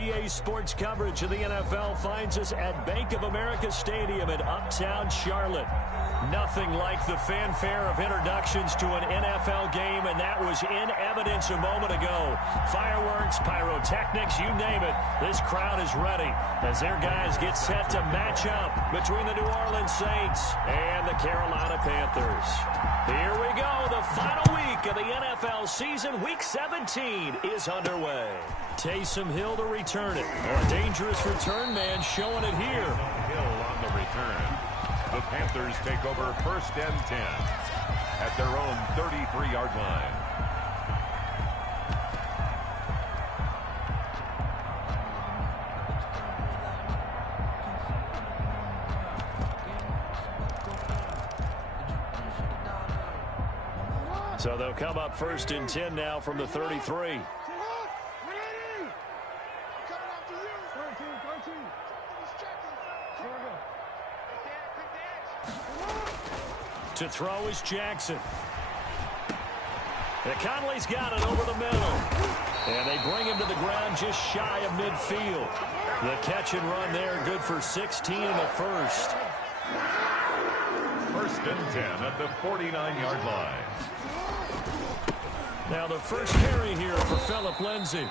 EA Sports coverage of the NFL finds us at Bank of America Stadium in uptown Charlotte. Nothing like the fanfare of introductions to an NFL game, and that was in evidence a moment ago. Fireworks, pyrotechnics, you name it. This crowd is ready as their guys get set to match up between the New Orleans Saints and the Carolina Panthers. Here we go. The final week of the NFL season, Week 17, is underway. Taysom Hill to return it. A dangerous return man showing it here. Hill on the return. The Panthers take over 1st and 10 at their own 33-yard line. So they'll come up 1st and 10 now from the 33. To throw is Jackson. And Conley's got it over the middle. And they bring him to the ground just shy of midfield. The catch and run there, good for 16 in the first. 1st and 10 at the 49-yard line. Now the first carry here for Phillip Lindsay.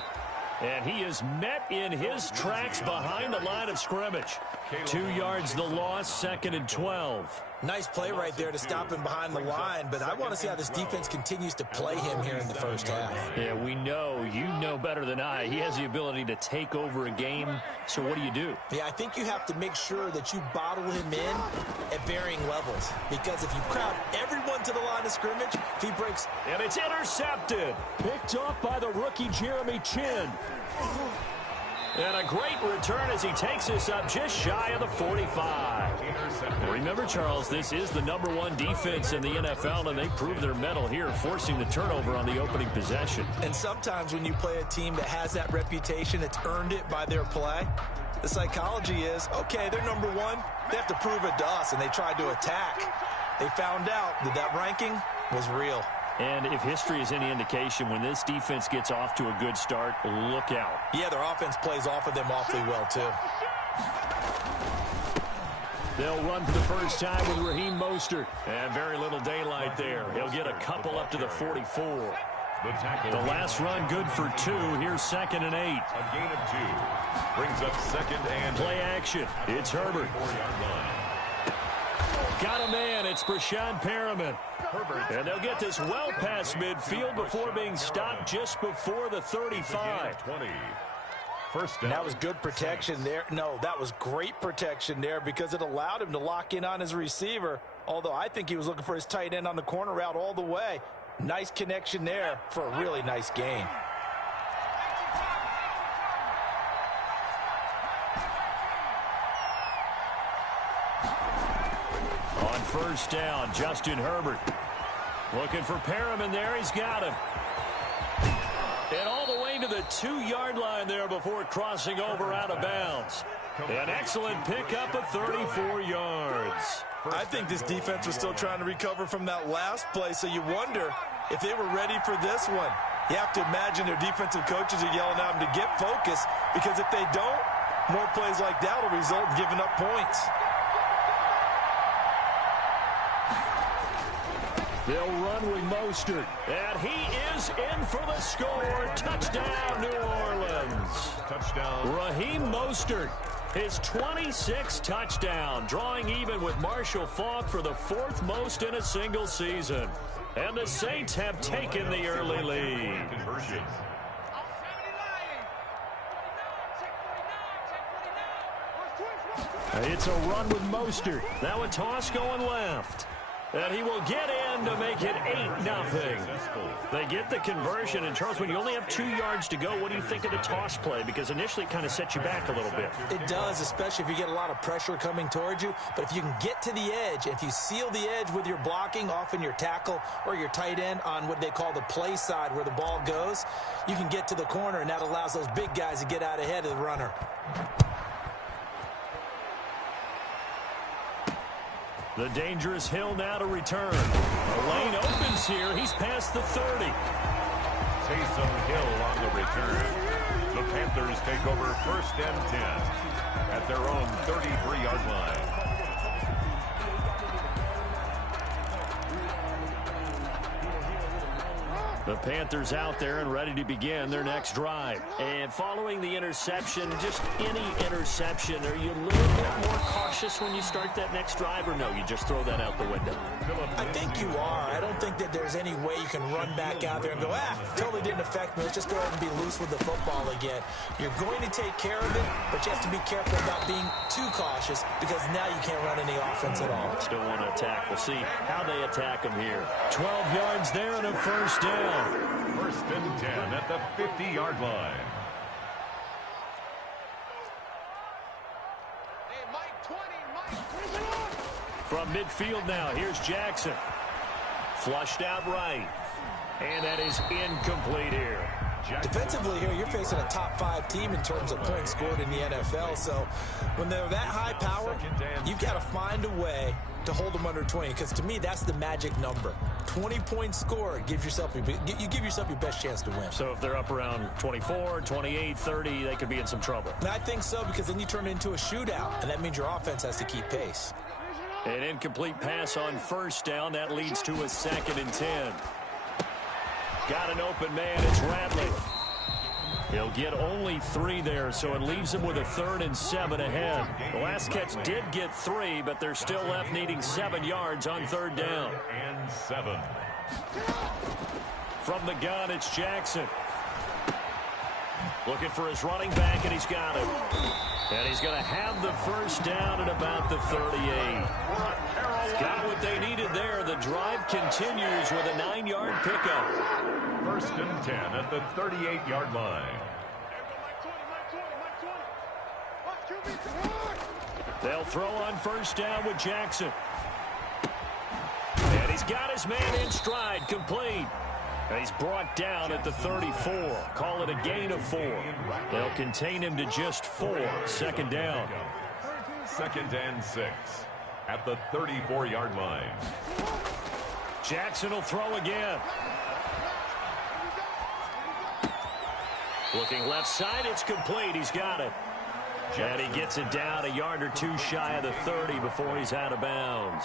And he is met in his tracks behind the line of scrimmage. 2 yards the loss, 2nd and 12. Nice play right there to stop him behind the line, but I want to see how this defense continues to play him here in the first half. Yeah, we know, you know better than I, he has the ability to take over a game, so what do? Yeah, I think you have to make sure that you bottle him in at varying levels, because if you crowd everyone to the line of scrimmage, if he breaks... And it's intercepted, picked off by the rookie Jeremy Chin. And a great return as he takes us up just shy of the 45. Remember, Charles, this is the #1 defense in the NFL, and they prove their mettle here, forcing the turnover on the opening possession. And sometimes when you play a team that has that reputation, it's earned it by their play. The psychology is, okay, they're #1. They have to prove it to us, and they tried to attack. They found out that that ranking was real. And if history is any indication, when this defense gets off to a good start, look out. Yeah, their offense plays off of them awfully well, too. They'll run for the first time with Raheem Mostert. And very little daylight there. He'll get a couple up to the 44. The last run good for 2. Here's 2nd and 8. A gain of 2. Brings up 2nd and... Play action. It's Herbert. Got a man. It's Brashad Perriman. And they'll get this well past midfield before being stopped just before the 35. First down. That was good protection there. No, that was great protection there because it allowed him to lock in on his receiver. Although I think he was looking for his tight end on the corner route all the way. Nice connection there for a really nice gain. On first down, Justin Herbert. Looking for Perriman there. He's got him. And all the way to the 2-yard line there before crossing over out of bounds. An excellent pickup of 34 yards. I think this defense was still trying to recover from that last play, so you wonder if they were ready for this one. You have to imagine their defensive coaches are yelling at them to get focused, because if they don't, more plays like that will result in giving up points. They'll run with Mostert, and he is in for the score. Touchdown, New Orleans. Touchdown. Raheem Mostert, his 26th touchdown, drawing even with Marshall Faulk for the 4th most in a single season. And the Saints have taken the early lead. It's a run with Mostert. Now a toss going left. And he will get in to make it 8-0. They get the conversion. And, Charles, when you only have 2 yards to go, what do you think of the toss play? Because initially it kind of sets you back a little bit. It does, especially if you get a lot of pressure coming towards you. But if you can get to the edge, if you seal the edge with your blocking, often your tackle or your tight end on what they call the play side where the ball goes, you can get to the corner, and that allows those big guys to get out ahead of the runner. The dangerous Hill now to return. The lane opens here. He's past the 30. Taysom Hill on the return. The Panthers take over 1st and 10 at their own 33-yard line. The Panthers out there and ready to begin their next drive. And following the interception, just any interception, are you a little bit more cautious when you start that next drive, or no, you just throw that out the window? I think you are. I don't think that there's any way you can run back out there and go, totally didn't affect me. Let's just go ahead and be loose with the football again. You're going to take care of it, but you have to be careful about being too cautious because now you can't run any offense at all. Still want to attack. We'll see how they attack them here. 12 yards there and a first down. 1st and 10 at the 50-yard line. From midfield now, here's Jackson. Flushed out right. And that is incomplete here. Defensively here, you're facing a top 5 team in terms of points scored in the NFL. So when they're that high power, you've got to find a way to hold them under 20, because to me, that's the magic number. 20 points scored gives yourself you give yourself your best chance to win. So if they're up around 24, 28, 30, they could be in some trouble. And I think so, because then you turn it into a shootout, and that means your offense has to keep pace. An incomplete pass on first down. That leads to a 2nd and 10. Got an open man. It's Radley. He'll get only 3 there, so it leaves him with a 3rd and 7 ahead. The last catch did get 3, but they're still left needing 7 yards on 3rd down. And 7. From the gun, it's Jackson. Looking for his running back, and he's got him. And he's going to have the first down at about the 38. Got what they needed there. The drive continues with a 9-yard pickup. 1st and 10 at the 38-yard line. They'll throw on first down with Jackson. And he's got his man in stride, complete. And he's brought down at the 34. Call it a gain of 4. They'll contain him to just 4. 2nd down. 2nd and 6 at the 34-yard line. Jackson will throw again. Looking left side, it's complete. He's got it. And he gets it down a yard or 2 shy of the 30 before he's out of bounds.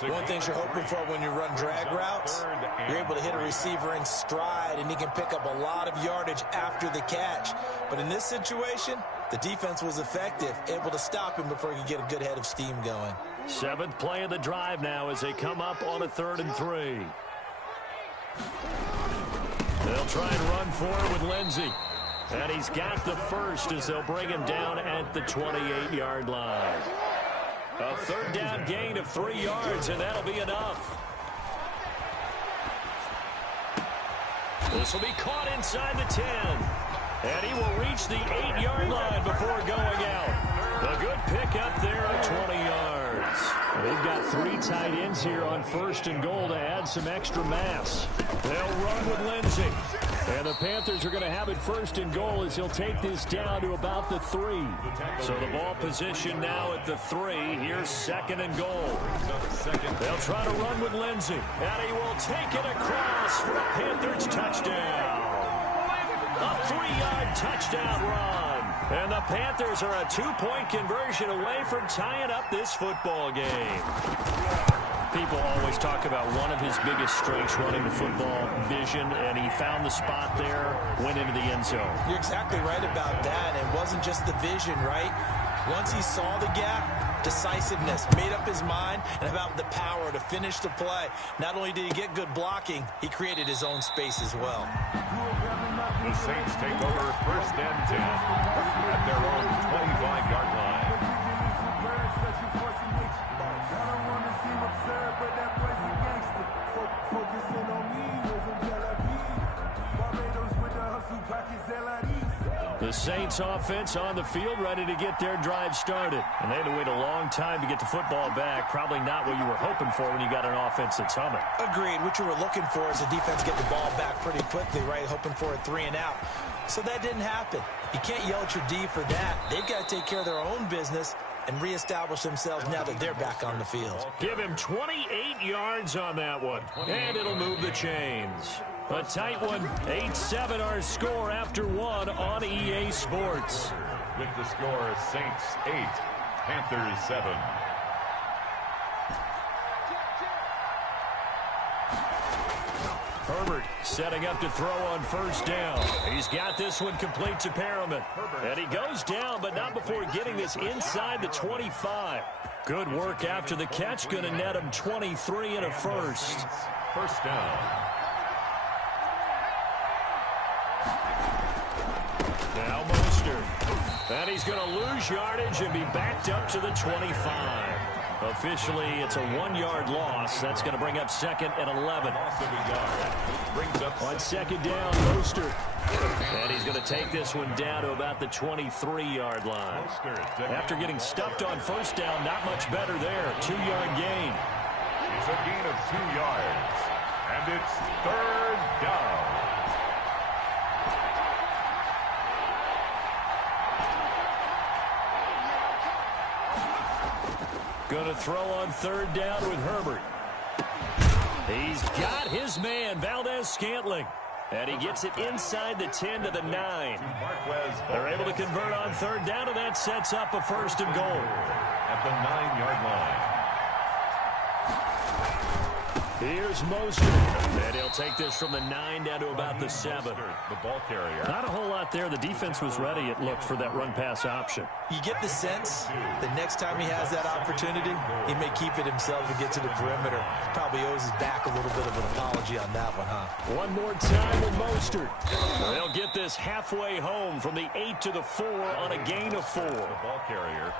One thing you're hoping for when you run drag routes, you're able to hit a receiver in stride, and he can pick up a lot of yardage after the catch. But in this situation, the defense was effective, able to stop him before he could get a good head of steam going. 7th play of the drive now as they come up on a 3rd and 3. They'll try and run for it with Lindsey. And he's got the first as they'll bring him down at the 28-yard line. A 3rd down gain of 3 yards, and that'll be enough. This will be caught inside the 10. And he will reach the 8-yard line before going out. A good pick up there at 20 yards. They've got 3 tight ends here on 1st and goal to add some extra mass. They'll run with Lindsey. And the Panthers are going to have it 1st and goal as he'll take this down to about the 3. So the ball position now at the 3. Here's 2nd and goal. They'll try to run with Lindsey. And he will take it across for a Panthers touchdown. A 3-yard touchdown run. And the Panthers are a 2-point conversion away from tying up this football game. People always talk about one of his biggest strengths running the football, vision, and he found the spot there, went into the end zone. You're exactly right about that. It wasn't just the vision, right? Once he saw the gap, decisiveness, made up his mind, and about the power to finish the play. Not only did he get good blocking, he created his own space as well. The Saints take over 1st and 10 at their own 25-yard line. The Saints offense on the field ready to get their drive started. And they had to wait a long time to get the football back. Probably not what you were hoping for when you got an offense that's humming. Agreed. What you were looking for is the defense get the ball back pretty quickly, right? Hoping for a 3 and out. So that didn't happen. You can't yell at your D for that. They've got to take care of their own business and reestablish themselves now that they're back on the field. Give him 28 yards on that one, and it'll move the chains. A tight one, 8-7 our score after one on EA Sports. With the score, Saints 8, Panthers 7. Herbert setting up to throw on first down. He's got this one complete to Perriman. And he goes down, but not before getting this inside the 25. Good work after the catch. Going to net him 23 and a first. First down. Now Mostert. And he's going to lose yardage and be backed up to the 25. Officially, it's a 1-yard loss. That's going to bring up second and 11. On second down, Mostert. And he's going to take this one down to about the 23-yard line. After getting stuffed on first down, not much better there. 2-yard gain. It's a gain of 2 yards. And it's third down. Going to throw on third down with Herbert. He's got his man, Valdez-Scantling. And he gets it inside the 10 to the 9. They're able to convert on third down, and that sets up a first and goal. At the 9-yard line. Here's Mostert. And he'll take this from the 9 down to about the 7. The ball carrier. Not a whole lot there. The defense was ready, it looked, for that run-pass option. You get the sense the next time he has that opportunity, he may keep it himself and get to the perimeter. Probably owes his back a little bit of an apology on that one, huh? One more time with Mostert. They'll get this halfway home from the 8 to the 4 on a gain of 4. The ball carrier.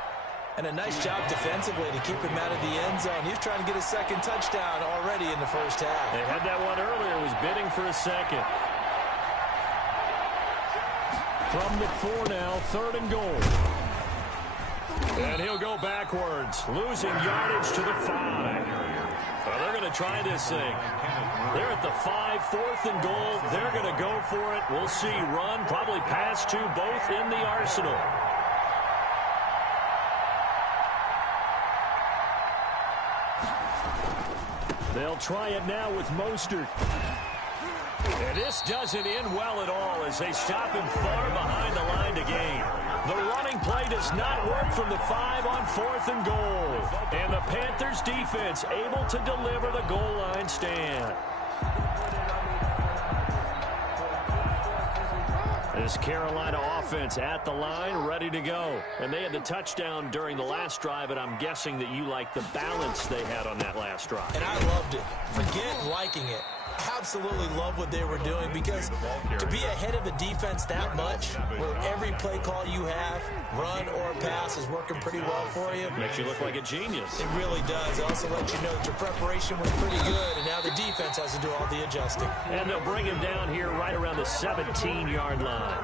And a nice job defensively to keep him out of the end zone. He's trying to get his second touchdown already in the first half. They had that one earlier, was bidding for a second. From the 4 now, third and goal. And he'll go backwards, losing yardage to the 5. Well, they're going to try this thing. They're at the 5, fourth and goal. They're going to go for it. We'll see. Run, probably pass to both in the arsenal. They'll try it now with Mostert. And this doesn't end well at all as they stop him far behind the line to gain. The running play does not work from the 5 on fourth and goal. And the Panthers defense able to deliver the goal line stand. This Carolina offense at the line, ready to go. And they had the touchdown during the last drive, and I'm guessing that you like the balance they had on that last drive. And I loved it. Forget liking it. Absolutely love what they were doing, because to be ahead of a defense that much, where every play call you have, run or pass, is working pretty well for you. Makes you look like a genius. It really does. It also lets you know that your preparation was pretty good, and now the defense has to do all the adjusting. And they'll bring him down here right around the 17-yard line.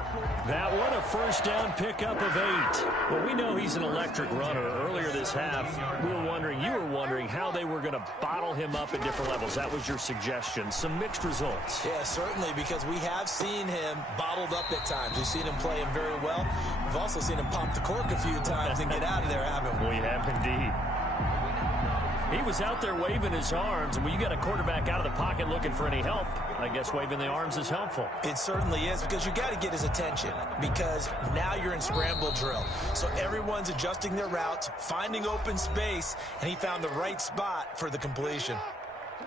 That one, a first down pickup of 8. Well, we know he's an electric runner. Earlier this half, you were wondering how they were going to bottle him up at different levels. That was your suggestion. Some mixed results. Yeah, certainly, because we have seen him bottled up at times. We've seen him play him very well. We've also seen him pop the cork a few times and get out of there, haven't we? We have indeed. He was out there waving his arms, and when you got a quarterback out of the pocket looking for any help, I guess waving the arms is helpful. It certainly is, because you got to get his attention, because now you're in scramble drill. So everyone's adjusting their routes, finding open space, and he found the right spot for the completion.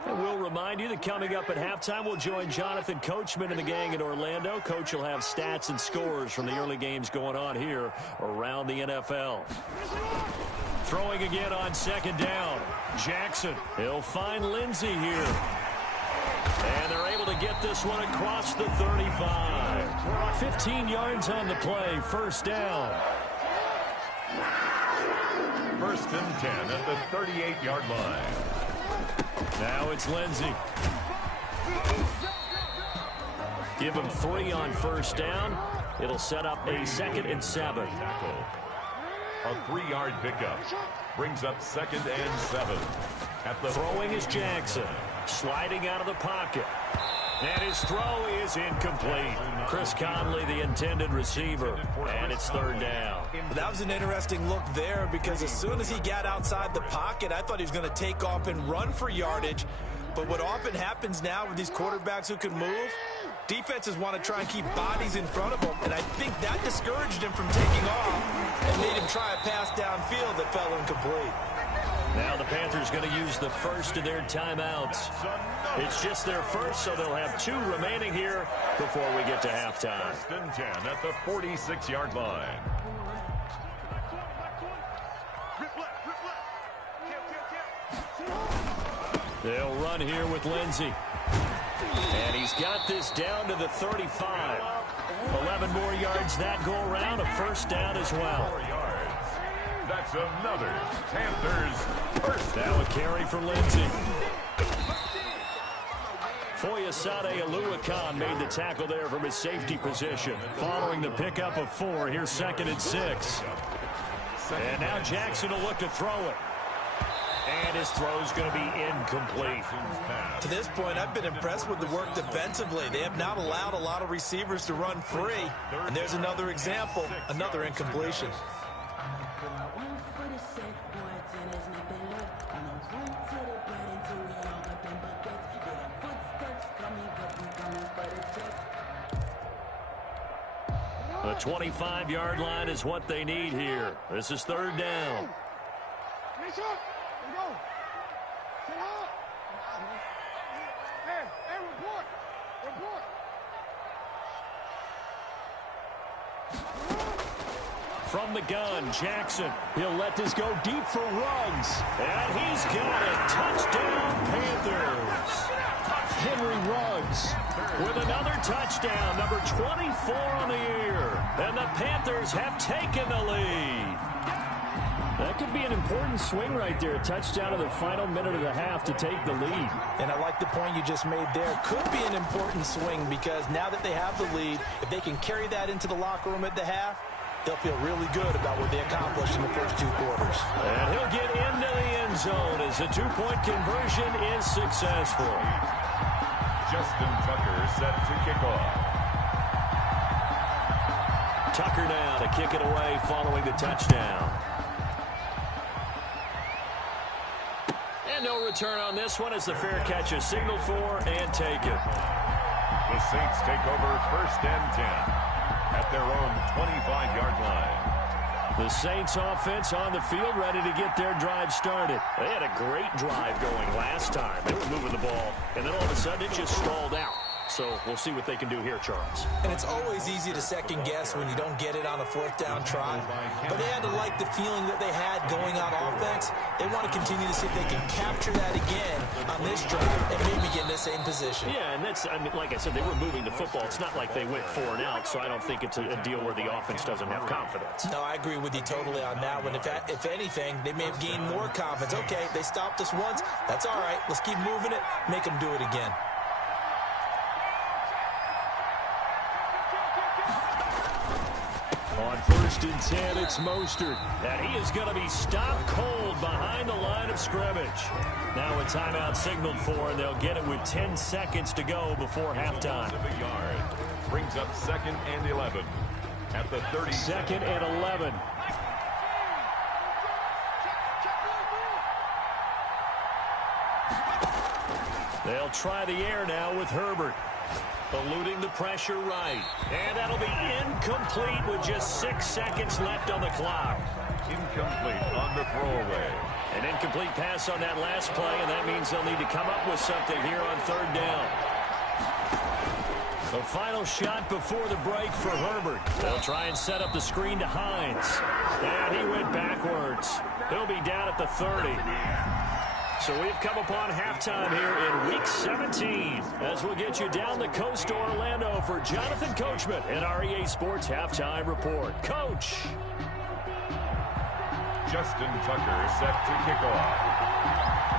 And we'll remind you that coming up at halftime, we'll join Jonathan Coachman and the gang in Orlando. Coach will have stats and scores from the early games going on here around the NFL. Throwing again on second down. Jackson. He'll find Lindsey here. And they're able to get this one across the 35. 15 yards on the play. First down. First and 10 at the 38-yard line. Now it's Lindsey. Give him 3 on first down. It'll set up a 2nd and 7. A 3-yard pickup brings up 2nd and 7. At the throwing is Jackson. Sliding out of the pocket. And his throw is incomplete. Chris Conley, the intended receiver, and it's third down. That was an interesting look there because as soon as he got outside the pocket, I thought he was going to take off and run for yardage. But what often happens now with these quarterbacks who can move, defenses want to try and keep bodies in front of them, and I think that discouraged him from taking off and made him try a pass downfield that fell incomplete. Now the Panthers going to use the first of their timeouts. It's just their first, so they'll have 2 remaining here before we get to halftime. First and 10 at the 46-yard line. They'll run here with Lindsey. And he's got this down to the 35. 11 more yards that go around, a first down as well. 4 yards. That's another Panthers first. Now a carry for Lindsey. Foyesade Aluakan made the tackle there from his safety position. Following the pickup of 4, here's 2nd and 6. And now Jackson will look to throw it. And his throw's going to be incomplete. To this point, I've been impressed with the work defensively. They have not allowed a lot of receivers to run free. And there's another example, another incompletion. The 25-yard line is what they need here. This is third down. From the gun, Jackson. He'll let this go deep for Ruggs. And he's got it. Touchdown, Panthers. Henry Ruggs with another touchdown, number 24 on the year. And the Panthers have taken the lead. That could be an important swing right there. A touchdown in the final minute of the half to take the lead. And I like the point you just made there. Could be an important swing because now that they have the lead, if they can carry that into the locker room at the half, they'll feel really good about what they accomplished in the first 2 quarters. And he'll get into the end zone as the 2-point conversion is successful. Justin Tucker set to kick off. Tucker now to kick it away following the touchdown. And no return on this one as the fair catch is signaled for and taken. The Saints take over first and 10 at their own 25-yard line. The Saints offense on the field ready to get their drive started. They had a great drive going last time. They were moving the ball, and then all of a sudden it just stalled out. So we'll see what they can do here, Charles. And it's always easy to second guess when you don't get it on a 4th down try. But they had to like the feeling that they had going on offense. They want to continue to see if they can capture that again on this drive and maybe get in the same position. Yeah, and that's, I mean, like I said, they were moving the football. It's not like they went 4 and out, so I don't think it's a deal where the offense doesn't have confidence. No, I agree with you totally on that one. If anything, they may have gained more confidence. Okay, they stopped us once. That's all right. Let's keep moving it. Make them do it again. On 1st and 10, it's Mostert. And he is going to be stopped cold behind the line of scrimmage. Now a timeout signaled for, and they'll get it with 10 seconds to go before halftime. Brings up 2nd and 11 at the 30. 2nd and 11. They'll try the air now with Herbert. Eluding the pressure right. And that'll be incomplete with just 6 seconds left on the clock. Incomplete on the throwaway. An incomplete pass on that last play, and that means they'll need to come up with something here on 3rd down. The final shot before the break for Herbert. They'll try and set up the screen to Hines. And he went backwards. He'll be down at the 30. So we've come upon halftime here in Week 17 as we'll get you down the coast to Orlando for Jonathan Coachman and our EA Sports Halftime Report. Coach. Justin Tucker set to kick off.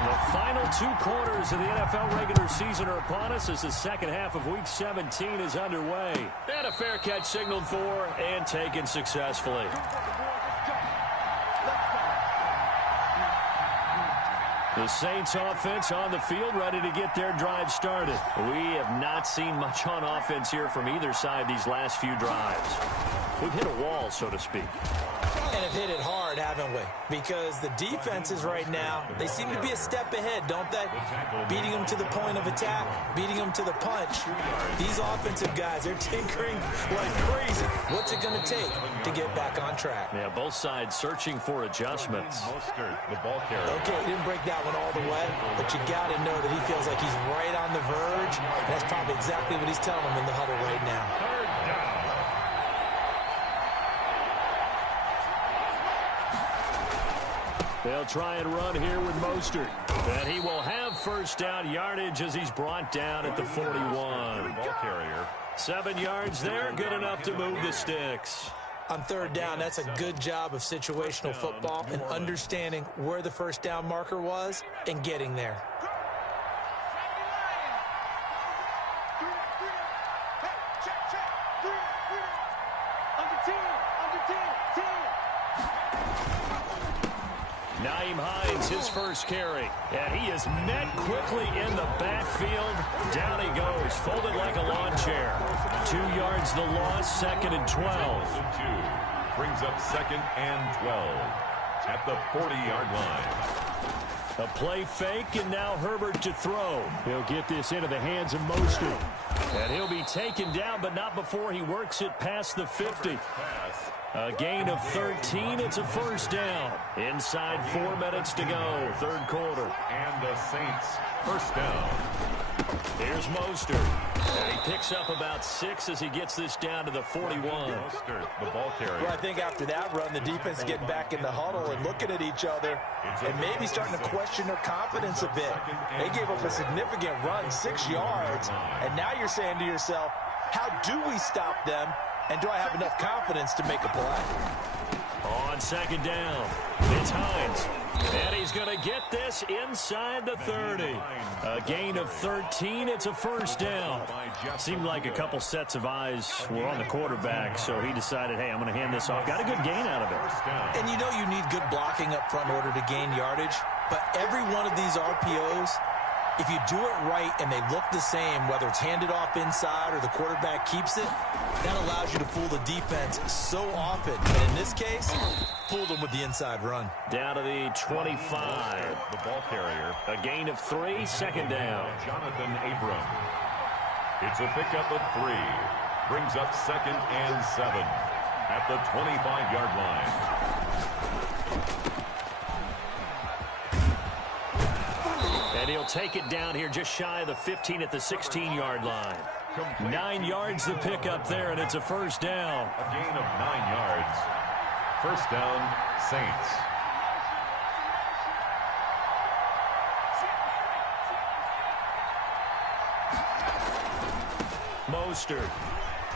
The final 2 quarters of the NFL regular season are upon us as the second half of Week 17 is underway. And a fair catch signaled for and taken successfully. The Saints offense on the field, ready to get their drive started. We have not seen much on offense here from either side these last few drives. We've hit a wall, so to speak. And have hit it hard, haven't we? Because the defenses right now, they seem to be a step ahead, don't they? Beating them to the point of attack, beating them to the punch. These offensive guys, they're tinkering like crazy. What's it going to take to get back on track? Yeah, both sides searching for adjustments. The ball carrier. Okay, he didn't break that one all the way, but you got to know that he feels like he's right on the verge. And that's probably exactly what he's telling them in the huddle right now. Third down. They'll try and run here with Mostert. And he will have first down yardage as he's brought down at the 41. Ball carrier. 7 yards there, good enough to move the sticks. On third down, that's a good job of situational football and understanding where the first down marker was and getting there. His first carry, and he is met quickly in the backfield. Down he goes, folded like a lawn chair. 2 yards the loss, 2nd and 12. Brings up 2nd and 12 at the 40-yard line. A play fake, and now Herbert to throw. He'll get this into the hands of Mostert. And he'll be taken down, but not before he works it past the 50. A gain of 13. It's a first down. Inside 4 minutes to go. Third quarter. And the Saints first down. Here's Mostert. And he picks up about 6 as he gets this down to the 41. Mostert, the ball carrier. Well, I think after that run, the defense getting back in the huddle and looking at each other and maybe starting to question their confidence a bit. They gave up a significant run, 6 yards, and now you're saying to yourself, how do we stop them? And do I have enough confidence to make a play? On second down, it's Hines. And he's going to get this inside the 30. A gain of 13. It's a first down. Seemed like a couple sets of eyes were on the quarterback, so he decided, hey, I'm going to hand this off. Got a good gain out of it. And you know you need good blocking up front in order to gain yardage. But every one of these RPOs, if you do it right and they look the same, whether it's handed off inside or the quarterback keeps it, that allows you to fool the defense so often. And in this case, fooled them with the inside run. Down to the 25. The ball carrier. A gain of 3, second down. Jonathan Abram. It's a pickup of 3. Brings up 2nd and 7 at the 25-yard line. And he'll take it down here just shy of the 15 at the 16-yard line. 9 yards the pickup there, and it's a first down. A gain of 9 yards. First down, Saints. Mostert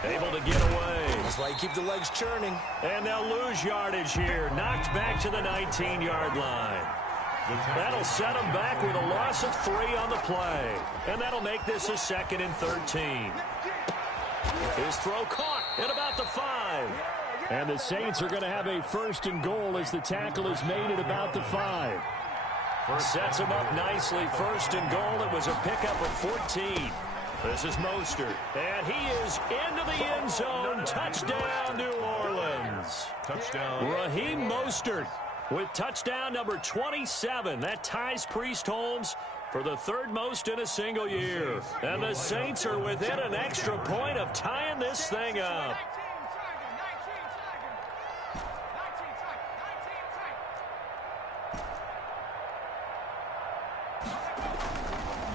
able to get away. That's why you keep the legs churning. And they'll lose yardage here. Knocked back to the 19-yard line. That'll set them back with a loss of 3 on the play. And that'll make this a 2nd and 13. His throw caught at about the 5. And the Saints are going to have a 1st and goal as the tackle is made at about the 5. Sets him up nicely. 1st and goal. It was a pickup of 14. This is Mostert. And he is into the end zone. Touchdown, New Orleans. Touchdown. Raheem Mostert with touchdown number 27. That ties Priest Holmes for the 3rd most in a single year. And the Saints are within an extra point of tying this thing up.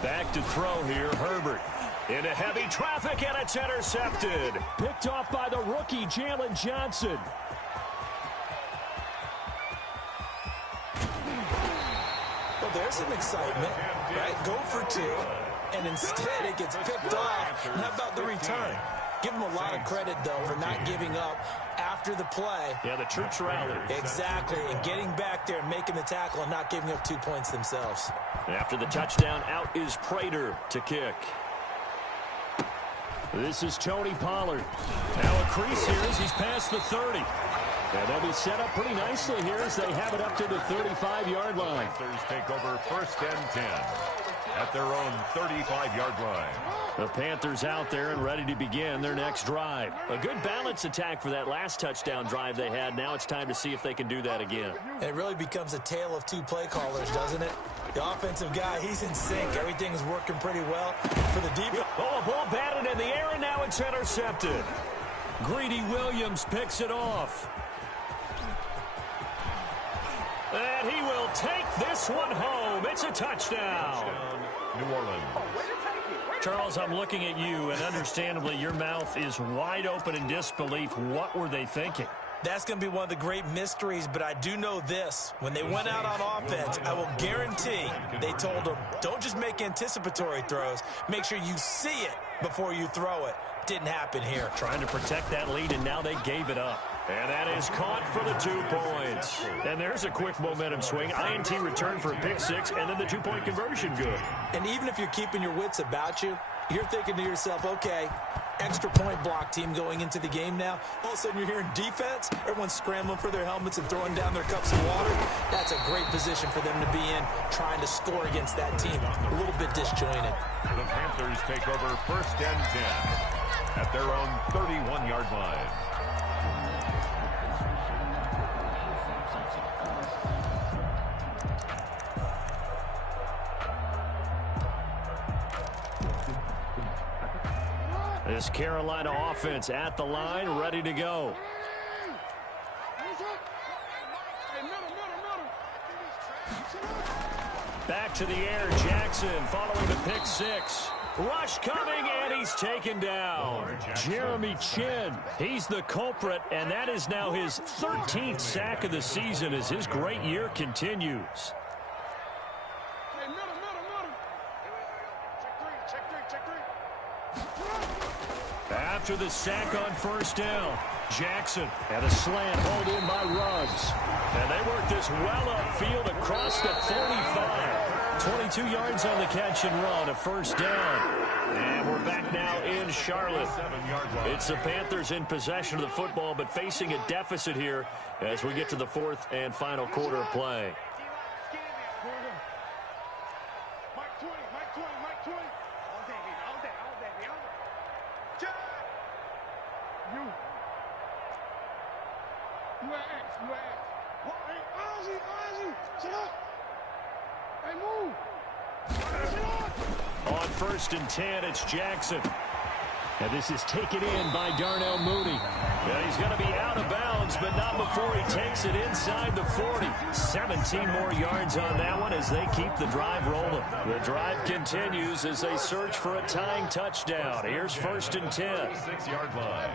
Back to throw here, Herbert. Into heavy traffic, and it's intercepted. Picked off by the rookie, Jalen Johnson. Well, there's some excitement, right? Go for 2, and instead it gets picked off. And how about the return? Give them a lot of credit, though, for not giving up after the play. Yeah, the troops rallied. Exactly, and getting back there and making the tackle and not giving up 2 points themselves. After the touchdown, out is Prater to kick. This is Tony Pollard. Now a crease here as he's past the 30. And they'll be set up pretty nicely here as they have it up to the 35-yard line. Panthers take over 1st and 10 at their own 35-yard line. The Panthers out there and ready to begin their next drive. A good balance attack for that last touchdown drive they had. Now it's time to see if they can do that again. And it really becomes a tale of two play callers, doesn't it? The offensive guy, he's in sync. Everything's working pretty well for the defense. Oh, a ball batted in the air, and now it's intercepted. Greedy Williams picks it off. And he will take this one home. It's a touchdown. New Orleans. Charles, I'm looking at you, and understandably, your mouth is wide open in disbelief. What were they thinking? That's going to be one of the great mysteries, but I do know this. When they went out on offense, I will guarantee they told them, don't just make anticipatory throws. Make sure you see it before you throw it. Didn't happen here. Trying to protect that lead, and now they gave it up. And that is caught for the 2 points. And there's a quick momentum swing. INT return for a pick 6, and then the 2-point conversion good. And even if you're keeping your wits about you, you're thinking to yourself, okay, extra point block team going into the game now. All of a sudden you're hearing defense. Everyone's scrambling for their helmets and throwing down their cups of water. That's a great position for them to be in, trying to score against that team. A little bit disjointed. The Panthers take over 1st and 10 at their own 31-yard line. This Carolina offense at the line, ready to go. Back to the air, Jackson following the pick 6. Rush coming, and he's taken down. Jeremy Chin, he's the culprit, and that is now his 13th sack of the season as his great year continues. After the sack on 1st down, Jackson and a slant hauled in by Ruggs. And they work this well upfield across the 45. 22 yards on the catch and run, a 1st down. And we're back now in Charlotte. It's the Panthers in possession of the football, but facing a deficit here as we get to the 4th and final quarter of play. On 1st and 10, it's Jackson. And this is taken in by Darnell Mooney. And he's going to be out of bounds, but not before he takes it inside the 40. 17 more yards on that one as they keep the drive rolling. The drive continues as they search for a tying touchdown. Here's 1st and 10. 6-yard line.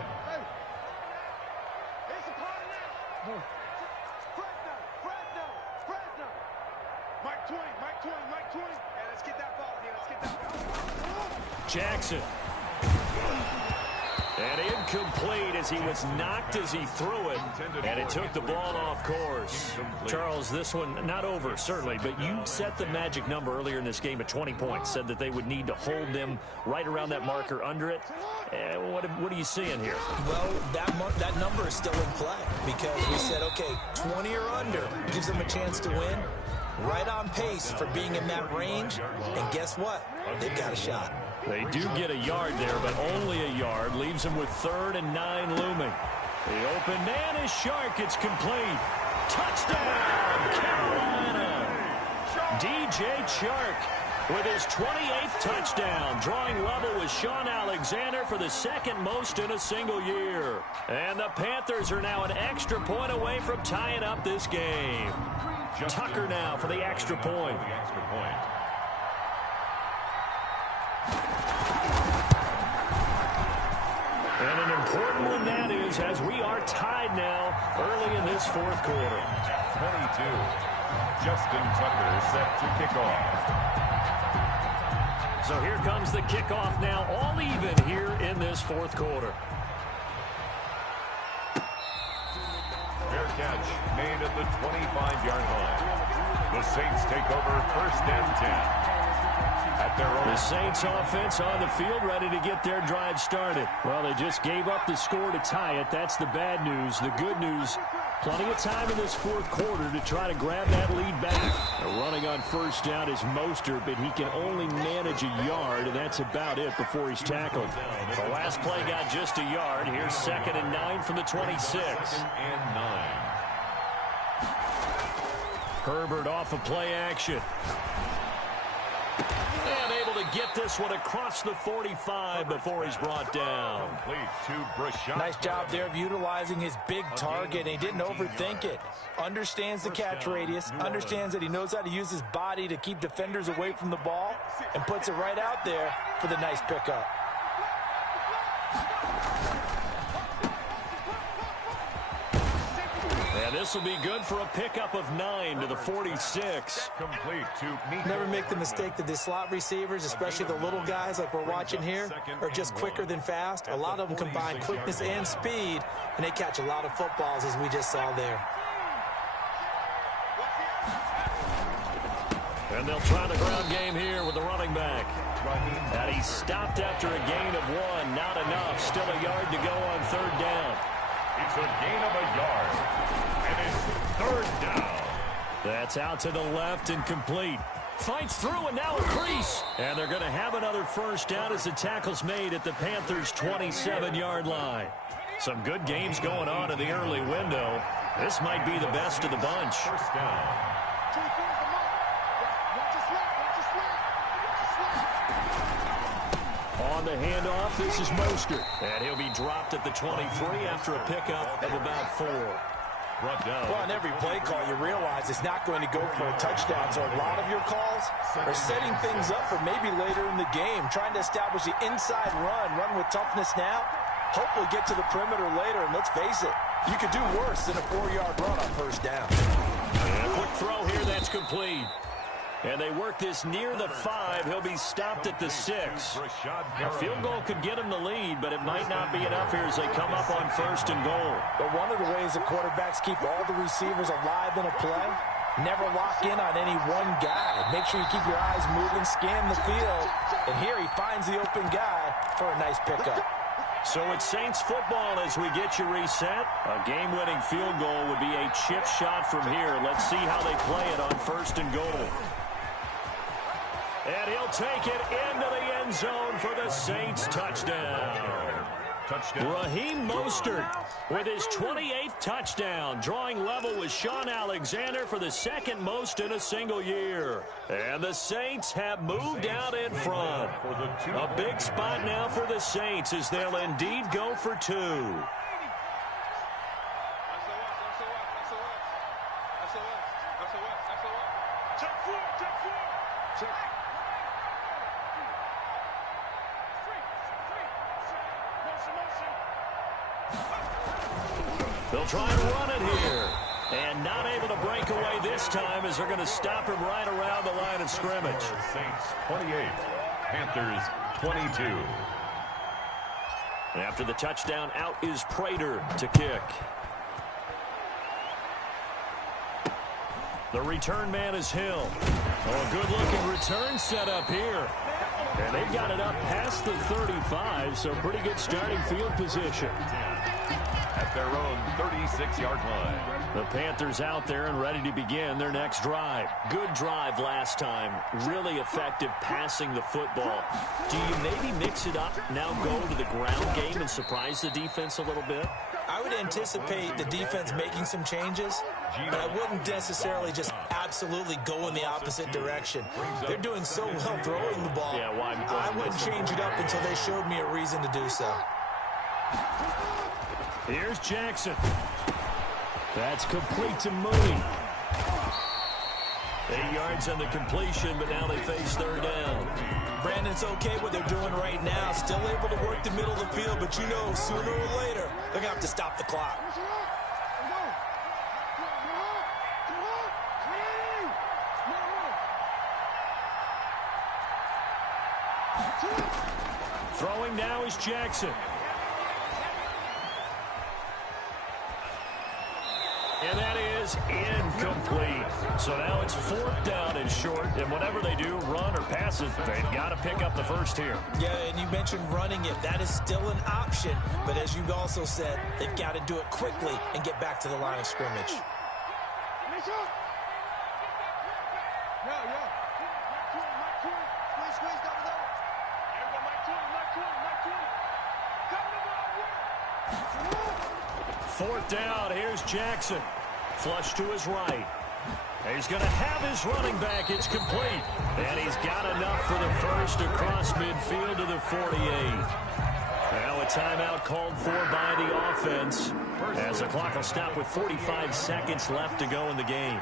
Jackson. And incomplete as he was knocked as he threw it. And it took the ball off course. Charles, this one not over, certainly, but you set the magic number earlier in this game at 20 points. Said that they would need to hold them right around that marker under it. What are you seeing here? Well, that number is still in play because we said, okay, 20 or under gives them a chance to win. Right on pace for being in that range. And guess what? They've got a shot. They do get a yard there, but only a yard. Leaves them with 3rd and 9 looming. The open man is Shark. It's complete. Touchdown, Carolina. DJ Chark with his 28th touchdown, drawing level with Sean Alexander for the 2nd most in a single year. And the Panthers are now an extra point away from tying up this game. Tucker now for the extra point. And an important one that is, as we are tied now early in this 4th quarter. 22. Justin Tucker set to kick off. So here comes the kickoff now, all even here in this 4th quarter. Fair catch made at the 25-yard line. The Saints take over 1st and 10. The Saints offense on the field, ready to get their drive started. Well, they just gave up the score to tie it. That's the bad news. The good news, plenty of time in this fourth quarter to try to grab that lead back. Running on first down is Mostert, but he can only manage a yard, and that's about it before he's tackled. The last play got just a yard. Here's 2nd and 9 from the 26. 2nd and 9. Herbert off of play action. And able to get this one across the 45 before he's brought down. Nice job there of utilizing his big target. He didn't overthink it. Understands the catch radius. Understands that he knows how to use his body to keep defenders away from the ball. And puts it right out there for the nice pickup. And this will be good for a pickup of 9 to the 46. Complete to Never make the mistake that the slot receivers, especially the little guys like we're watching here, are just quicker than fast. A lot of them combine quickness and speed, and they catch a lot of footballs, as we just saw there. And they'll try the ground game here with the running back. And he's stopped after a gain of 1. Not enough. Still a yard to go on 3rd down. It's a gain of a yard. And it's 3rd down. That's out to the left and complete. Fights through and now a crease. And they're going to have another first down as the tackle's made at the Panthers' 27-yard line. Some good games going on in the early window. This might be the best of the bunch. First down. On the handoff, this is Mostert. And he'll be dropped at the 23 after a pickup of about 4. Well, on every play call, you realize it's not going to go for a touchdown. So a lot of your calls are setting things up for maybe later in the game, trying to establish the inside run with toughness now, hopefully get to the perimeter later. And let's face it, you could do worse than a 4-yard run on first down. And a quick throw here, that's complete. And they work this near the 5. He'll be stopped at the 6. A field goal could get him the lead, but it might not be enough here as they come up on 1st and goal. But one of the ways the quarterbacks keep all the receivers alive in a play, never lock in on any one guy. Make sure you keep your eyes moving, scan the field. And here he finds the open guy for a nice pickup. So it's Saints football as we get you reset. A game-winning field goal would be a chip shot from here. Let's see how they play it on 1st and goal. And he'll take it into the end zone for the Saints touchdown. Raheem Mostert with his 28th touchdown, drawing level with Sean Alexander for the second most in a single year. And the Saints have moved out in front. A big spot now for the Saints as they'll indeed go for 2. They'll try to run it here. And not able to break away this time as they're going to stop him right around the line of scrimmage. Saints 28, Panthers 22. And after the touchdown, out is Prater to kick. The return man is Hill. Oh, a good-looking return set up here. And they've got it up past the 35, so pretty good starting field position. At their own 36-yard line. The Panthers out there and ready to begin their next drive. Good drive last time. Really effective passing the football. Do you maybe mix it up, now go to the ground game and surprise the defense a little bit? I would anticipate the defense making some changes, but I wouldn't necessarily just absolutely go in the opposite direction. They're doing so well throwing the ball. Yeah, well, I wouldn't change it up until they showed me a reason to do so. Here's Jackson. That's complete to Mooney. 8 yards on the completion, but now they face 3rd down. Brandon's okay what they're doing right now. Still able to work the middle of the field, but you know, sooner or later, they're going to have to stop the clock. Throwing now is Jackson. And that is is incomplete. So now it's 4th down and short, and whatever they do, run or pass it, they've got to pick up the first here. Yeah, and you mentioned running it. That is still an option, but as you also said, they've got to do it quickly and get back to the line of scrimmage. Fourth down, here's Jackson. Flush to his right. He's going to have his running back. It's complete. And he's got enough for the first across midfield to the 48. Now a timeout called for by the offense as the clock will stop with 45 seconds left to go in the game.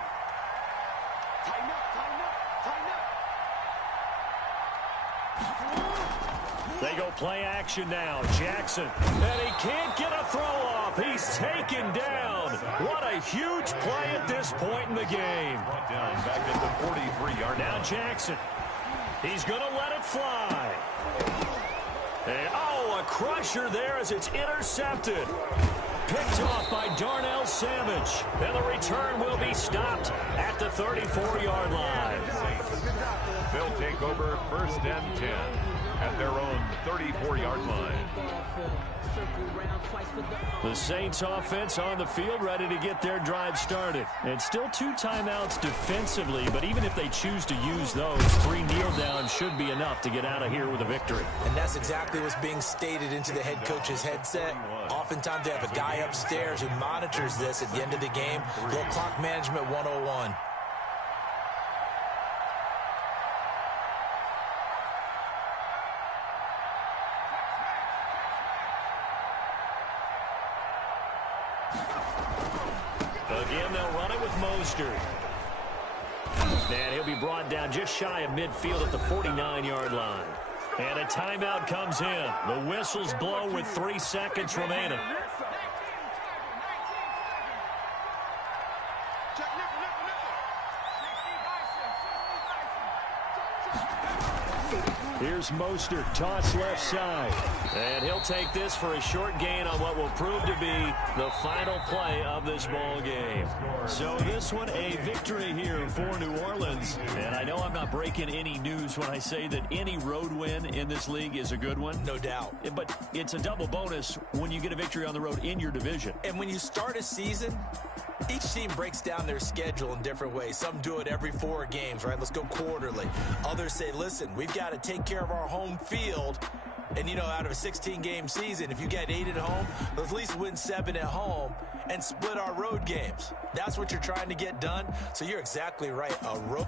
They go play action now. Jackson. And he can't get a throw off. He's taken down. What a huge play at this point in the game. Brought down back at the 43-yard line. Now Jackson. He's going to let it fly. And, oh, a crusher there as it's intercepted. Picked off by Darnell Savage. And the return will be stopped at the 34-yard line. They'll take over 1st and 10 at their own 34-yard line. The Saints offense on the field, ready to get their drive started. And still 2 timeouts defensively, but even if they choose to use those, 3 kneel downs should be enough to get out of here with a victory. And that's exactly what's being stated into the head coach's headset. Oftentimes they have a guy upstairs who monitors this at the end of the game. Little clock management 101. Again, they'll run it with Mostert. And he'll be brought down just shy of midfield at the 49-yard line. And a timeout comes in. The whistles blow with 3 seconds remaining. Here's Mostert, toss left side. And he'll take this for a short gain on what will prove to be the final play of this ball game. So this one, a victory here for New Orleans. And I know I'm not breaking any news when I say that any road win in this league is a good one. No doubt. But it's a double bonus when you get a victory on the road in your division. And when you start a season, each team breaks down their schedule in different ways. Some do it every 4 games, right? Let's go quarterly. Others say, listen, we've got to take care of our home field. And, you know, out of a 16-game season, if you get 8 at home, let's at least win 7 at home and split our road games. That's what you're trying to get done. So you're exactly right. A road